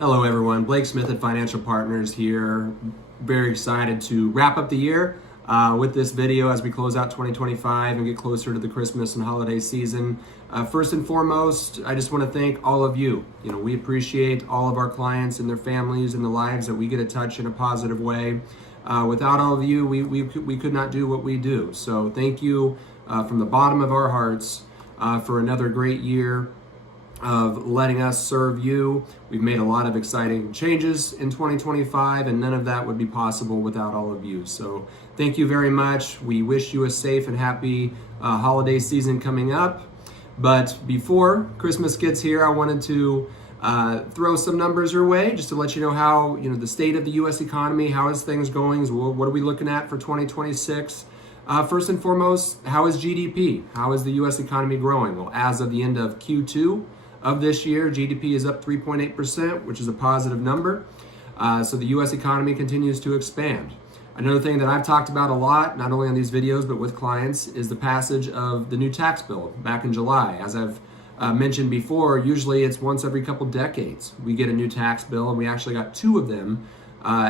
Hello everyone, Blake Smith at Financial Partners here. Very excited to wrap up the year with this video as we close out 2025 and get closer to the Christmas and holiday season. First and foremost, I just want to thank all of you. We appreciate all of our clients and their families and the lives that we get to touch in a positive way. Without all of you, we could not do what we do. So thank you from the bottom of our hearts for another great year of letting us serve you. We've made a lot of exciting changes in 2025, and none of that would be possible without all of you. So thank you very much. We wish you a safe and happy holiday season coming up. But before Christmas gets here, I wanted to throw some numbers your way just to let you know how, the state of the U.S. economy, how is things going, what are we looking at for 2026? First and foremost, how is GDP? How is the U.S. economy growing? Well, as of the end of Q2 of this year, GDP is up 3.8%, which is a positive number. So the U.S. economy continues to expand. Another thing that I've talked about a lot, not only on these videos, but with clients, is the passage of the new tax bill back in July. As I've mentioned before, usually it's once every couple decades we get a new tax bill, and we actually got two of them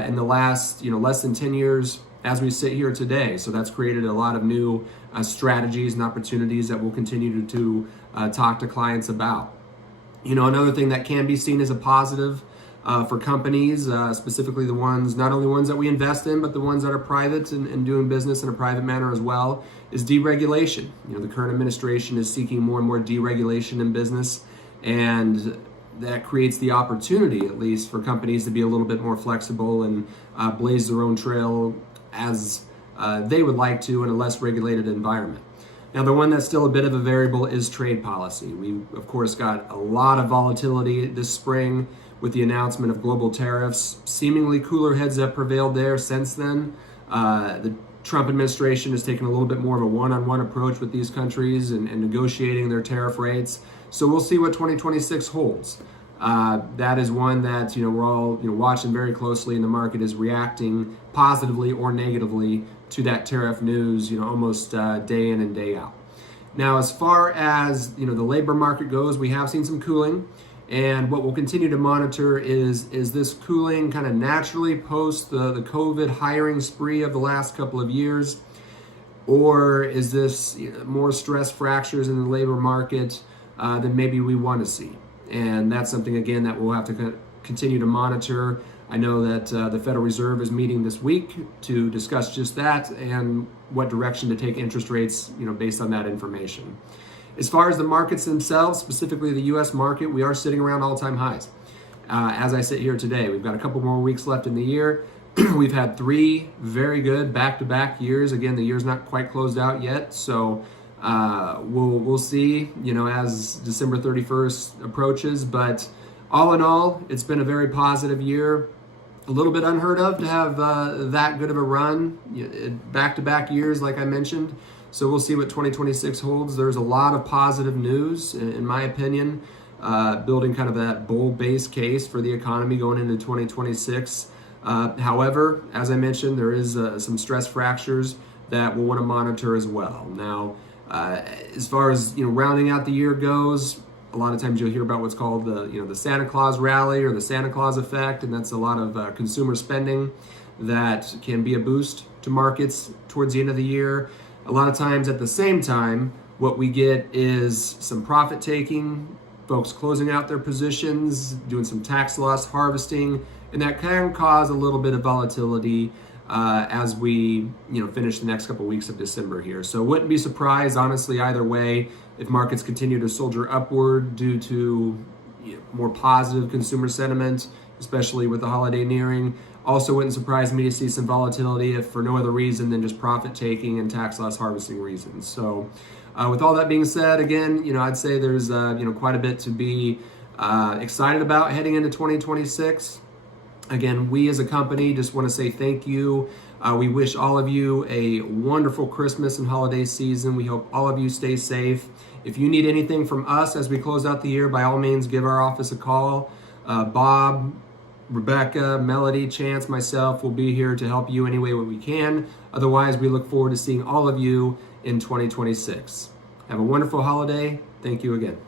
in the last, less than 10 years as we sit here today. So that's created a lot of new strategies and opportunities that we'll continue to talk to clients about. Another thing that can be seen as a positive for companies, specifically the ones, not only ones that we invest in, but the ones that are private and doing business in a private manner as well, is deregulation. The current administration is seeking more and more deregulation in business, and that creates the opportunity, at least, for companies to be a little bit more flexible and blaze their own trail as they would like to in a less regulated environment. Now, the one that's still a bit of a variable is trade policy. We, of course, got a lot of volatility this spring with the announcement of global tariffs. Seemingly cooler heads have prevailed there since then. The Trump administration has taken a little bit more of a one-on-one approach with these countries and negotiating their tariff rates. So we'll see what 2026 holds. That is one that we're all watching very closely, and the market is reacting positively or negatively to that tariff news, almost day in and day out. Now, as far as the labor market goes, we have seen some cooling, and what we'll continue to monitor is this cooling kind of naturally post the COVID hiring spree of the last couple of years, or is this more stress fractures in the labor market than maybe we want to see? And that's something, again, that we'll have to continue to monitor. I know that the Federal Reserve is meeting this week to discuss just that and what direction to take interest rates, based on that information. As far as the markets themselves, specifically the U.S. market, we are sitting around all-time highs. As I sit here today, we've got a couple more weeks left in the year. We've had 3 very good back-to-back years. Again, the year's not quite closed out yet, so we'll see, as December 31st approaches. But all in all, it's been a very positive year. A little bit unheard of to have that good of a run, back-to-back years, like I mentioned. So we'll see what 2026 holds. There's a lot of positive news, in my opinion, building kind of that bull base case for the economy going into 2026. However, as I mentioned, there is some stress fractures that we'll want to monitor as well. Now, as far as rounding out the year goes, a lot of times you'll hear about what's called the Santa Claus rally or the Santa Claus effect, and that's a lot of consumer spending that can be a boost to markets towards the end of the year. A lot of times at the same time, what we get is some profit taking, folks closing out their positions, doing some tax loss harvesting, and that can cause a little bit of volatility as we finish the next couple of weeks of December here. So wouldn't be surprised, honestly, either way, if markets continue to soldier upward due to more positive consumer sentiment, especially with the holiday nearing. Also wouldn't surprise me to see some volatility if for no other reason than just profit taking and tax loss harvesting reasons. So with all that being said, again, I'd say there's quite a bit to be excited about heading into 2026. Again, we as a company just want to say thank you. We wish all of you a wonderful Christmas and holiday season. We hope all of you stay safe. If you need anything from us as we close out the year, by all means, give our office a call. Bob, Rebecca, Melody, Chance, myself will be here to help you any way we can. Otherwise, we look forward to seeing all of you in 2026. Have a wonderful holiday. Thank you again.